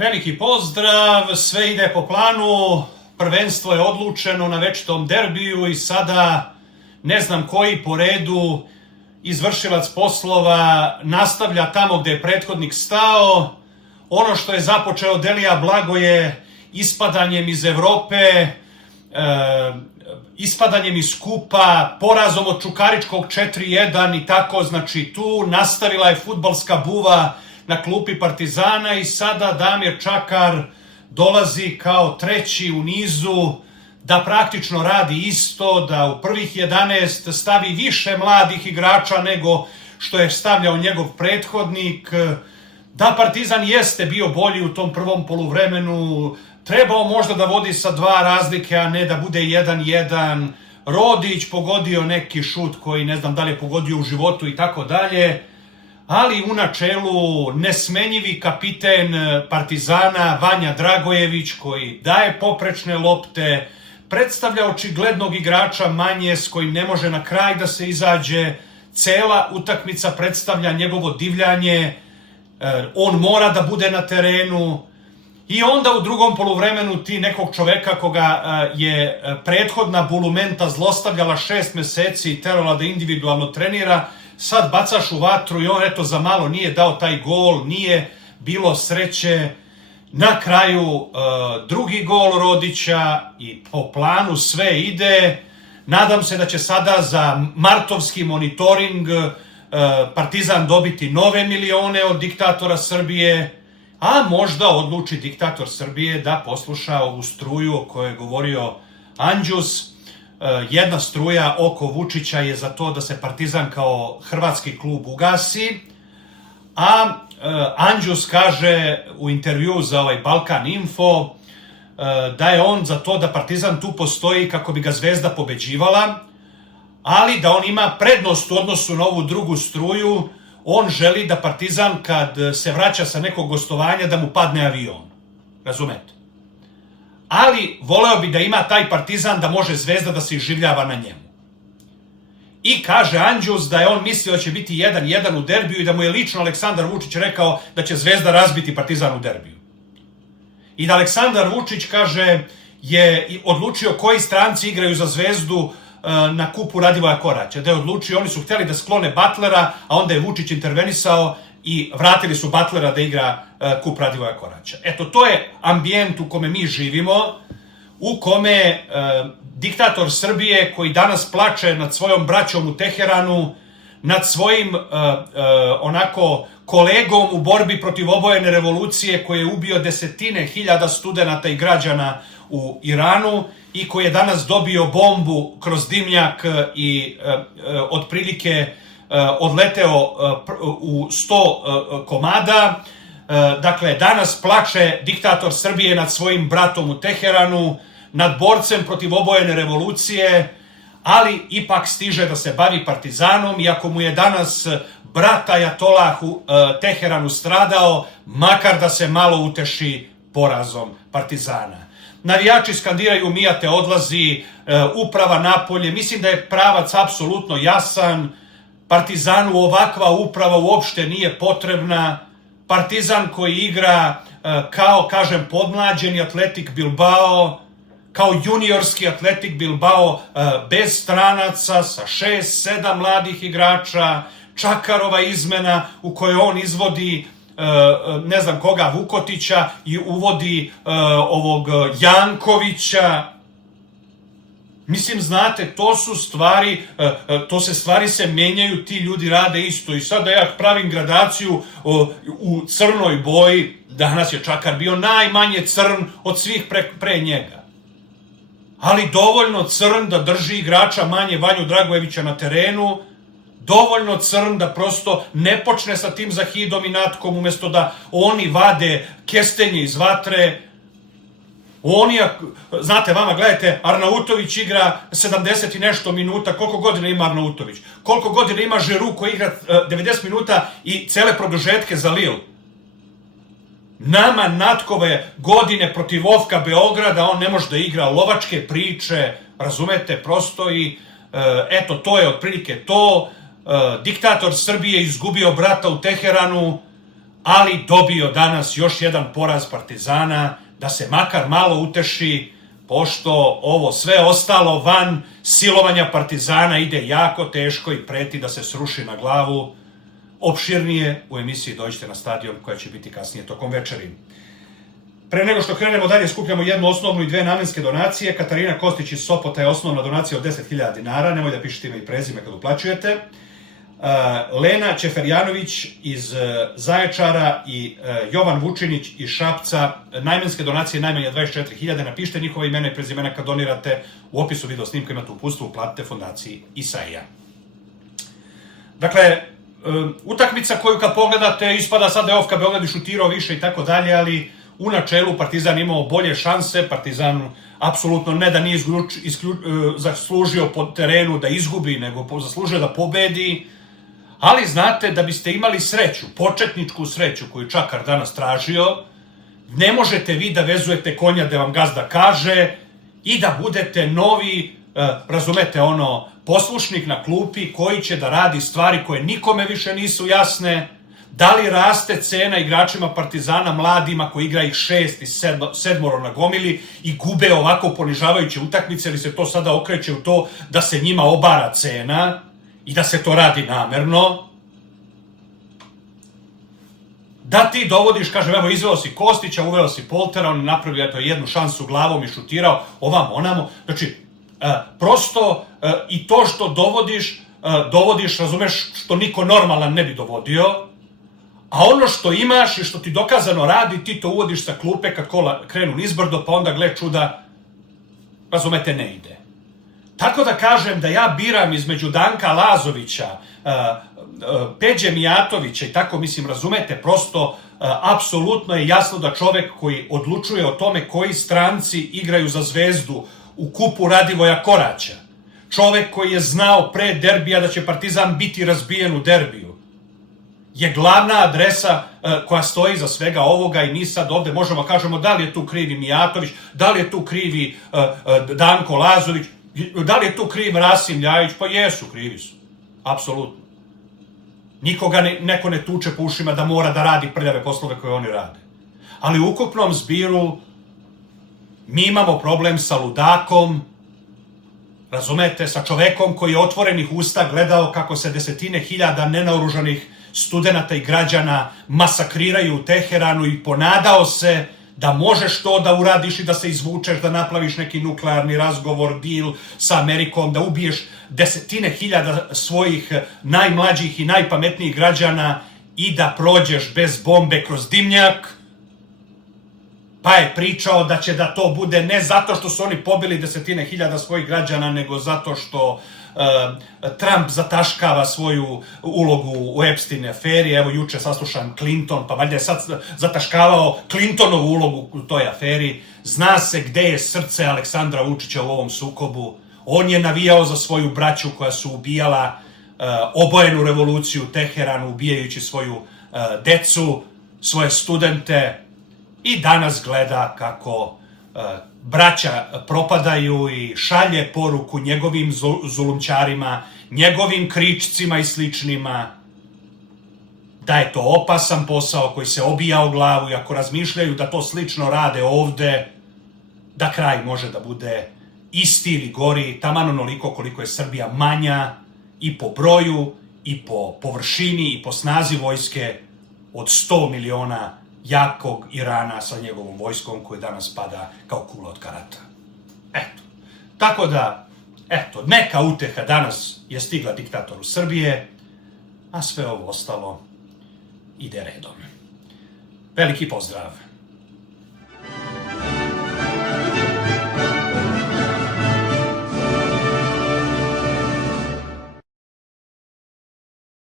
Veliki pozdrav, sve ide po planu, prvenstvo je odlučeno na večitom derbiju i sada ne znam koji po redu izvršilac poslova nastavlja tamo gde je prethodnik stao. Ono što je započeo Delija Blagoje ispadanjem iz Evrope, ispadanjem iz kupa, porazom od Čukaričkog 4-1 i tako, znači tu nastavila je fudbalska buva na klupi Partizana i sada Damir Čakar dolazi kao treći u nizu da praktično radi isto, da u prvih 11 stavi više mladih igrača nego što je stavljao njegov prethodnik, da Partizan jeste bio bolji u tom prvom poluvremenu, trebao možda da vodi sa 2 razlike, a ne da bude 1-1, Rodić pogodio neki šut koji ne znam da li je pogodio u životu i tako dalje, ali u načelu nesmenjivi kapiten Partizana Vanja Dragojević koji daje poprečne lopte, predstavlja očiglednog igrača manje s kojim ne može na kraj da se izađe, cela utakmica predstavlja njegovo divljanje, on mora da bude na terenu i onda u drugom poluvremenu ti nekog čoveka koga je prethodna bulumenta zlostavljala 6 meseci i terala da individualno trenira, sad bacaš u vatru i on eto za malo nije dao taj gol, nije bilo sreće. Na kraju drugi gol Rodića i po planu sve ide. Nadam se da će sada za martovski monitoring Partizan dobiti nove milione od diktatora Srbije, a možda odluči diktator Srbije da posluša ovu struju o kojoj je govorio Anđus. Jedna struja oko Vučića je za to da se Partizan kao hrvatski klub ugasi, a Anđus kaže u intervju za ovaj Balkan Info da je on za to da Partizan tu postoji kako bi ga Zvezda pobeđivala, ali da on ima prednost u odnosu na ovu drugu struju. On želi da Partizan kad se vraća sa nekog gostovanja da mu padne avion, razumete? Ali voleo bi da ima taj Partizan da može Zvezda da se iživljava na njemu. I kaže Anđus da je on mislio da će biti 1-1 u derbiju i da mu je lično Aleksandar Vučić rekao da će Zvezda razbiti Partizan u derbiju. I da Aleksandar Vučić, kaže, je odlučio koji stranci igraju za Zvezdu na kupu Radivoja Koraća. Da je odlučio, oni su htjeli da sklone Butlera, a onda je Vučić intervenisao i vratili su Butlera da igra kup Radivoja Koraća. Eto, to je ambijent u kome mi živimo, u kome diktator Srbije koji danas plače nad svojom braćom u Teheranu, nad svojim onako kolegom u borbi protiv obojene revolucije koji je ubio desetine hiljada studenata i građana u Iranu i koji je danas dobio bombu kroz dimnjak i otprilike odleteo u 100 komada. Dakle, danas plače diktator Srbije nad svojim bratom u Teheranu, nad borcem protiv obojene revolucije, ali ipak stiže da se bavi Partizanom, iako mu je danas brat Ajatolah u Teheranu stradao, makar da se malo uteši porazom Partizana. Navijači skandiraju Mijate odlazi, uprava napolje, mislim da je pravac apsolutno jasan, Partizanu ovakva uprava uopšte nije potrebna, Partizan koji igra kao, kažem, podmlađeni Atletik Bilbao, kao juniorski Atletik Bilbao bez stranaca, sa 6-7 mladih igrača, Čakarova izmena u kojoj on izvodi ne znam koga, Vukotića i uvodi ovog Jankovića. Mislim, znate, to su stvari, stvari se menjaju, ti ljudi rade isto. I sad da ja pravim gradaciju u crnoj boji, danas je Čakar bio najmanje crn od svih pre njega. Ali dovoljno crn da drži igrača manje Vanju Dragojevića na terenu, dovoljno crn da prosto ne počne sa tim Zahidom i Natkom umesto da oni vade kestenje iz vatre. Oni, znate, vama gledajte, Arnautović igra 70 i nešto minuta, koliko godina ima Arnautović? Koliko godina ima Žeru koji igra 90 minuta i cele produžetke za Lille? Nama Natkove godine protiv Ofka Beograda, on ne može da igra, lovačke priče, razumete, prosto i eto, to je otprilike to. Diktator Srbije izgubio brata u Teheranu, ali dobio danas još jedan poraz Partizana, da se makar malo uteši, pošto ovo sve ostalo van silovanja Partizana ide jako teško i preti da se sruši na glavu. Opširnije u emisiji Dođite na stadion, koja će biti kasnije tokom večeri. Pre nego što krenemo dalje, skupljamo jednu osnovnu i dve namenske donacije. Katarina Kostić iz Sopota je osnovna donacija od 10.000 dinara, nemoj da pišete ime i prezime kad uplaćujete. Lena Čeferjanović iz Zaječara i Jovan Vučinić iz Šapca, najmenske donacije najmanje 24.000, napišite njihova imena i prezimena kad donirate, u opisu video snimka imate uputstvo, uplatite fondaciji Isaija. Dakle, utakmica koju kad pogledate, ispada sad da je Ofka Beograd šutirao više i tako dalje, ali u načelu Partizan imao bolje šanse, Partizan apsolutno ne da nije zaslužio po terenu da izgubi, nego zaslužio da pobedi, ali znate, da biste imali sreću, početničku sreću koju Čakar danas tražio, ne možete vi da vezujete konja da vam gazda kaže i da budete novi, razumete ono, poslušnik na klupi koji će da radi stvari koje nikome više nisu jasne. Da li raste cena igračima Partizana, mladima koji igra ih 6 i 7 na gomili i gube ovako ponižavajuće utakmice, ili se to sada okreće u to da se njima obara cena i da se to radi namerno? Da ti dovodiš, kažem, evo izveo si Kostića, uveo si Poltera, on je napravio jednu šansu glavom i šutirao, ovamo, onamo, znači, prosto i to što dovodiš, razumeš, što niko normalan ne bi dovodio, a ono što imaš i što ti dokazano radi, ti to uvodiš sa klupe kad kola krenu nizbrdo, pa onda gle čuda, razumete, ne ide. Tako da kažem da ja biram između Danka Lazovića, Peđe Mijatovića i tako, mislim, razumete, prosto apsolutno je jasno da čovek koji odlučuje o tome koji stranci igraju za Zvezdu u kupu Radivoja Koraća, čovek koji je znao pre derbija da će Partizan biti razbijen u derbiju, je glavna adresa koja stoji za svega ovoga i mi sad ovde možemo kažemo da li je tu krivi Mijatović, da li je tu krivi Danko Lazović, da li je tu kriv Rasim Ljajić, pa jesu, krivi su, apsolutno. Nikoga neko ne tuče po ušima da mora da radi prljave poslove koje oni rade. Ali u ukupnom zbiru mi imamo problem sa ludakom, razumete, sa čovekom koji je otvorenih usta gledao kako se desetine hiljada nenaoružanih studenata i građana masakriraju u Teheranu i ponadao se da možeš to da uradiš i da se izvučeš, da naplaviš neki nuklearni razgovor, deal sa Amerikom, da ubiješ desetine hiljada svojih najmlađih i najpametnijih građana i da prođeš bez bombe kroz dimnjak, pa je pričao da će da to bude ne zato što su oni pobili desetine hiljada svojih građana, nego zato što Trump zataškava svoju ulogu u Epstein aferi. Evo, juče saslušam Clinton, pa valjda je sad zataškavao Clintonovu ulogu u toj aferi. Zna se gde je srce Aleksandra Vučića u ovom sukobu. On je navijao za svoju braću koja su ubijala obojenu revoluciju u Teheranu, ubijajući svoju decu, svoje studente, i danas gleda kako braća propadaju i šalje poruku njegovim zulumčarima, njegovim kričcima i sličnima, da je to opasan posao koji se obija o glavu i ako razmišljaju da to slično rade ovde, da kraj može da bude isti ili gori, taman onoliko koliko je Srbija manja i po broju, i po površini, i po snazi vojske od 100 miliona jakog Irana sa njegovom vojskom koji danas pada kao kula od karata. Eto. Tako da, eto, neka uteha danas je stigla diktatoru Srbije, a sve ovo ostalo ide redom. Veliki pozdrav!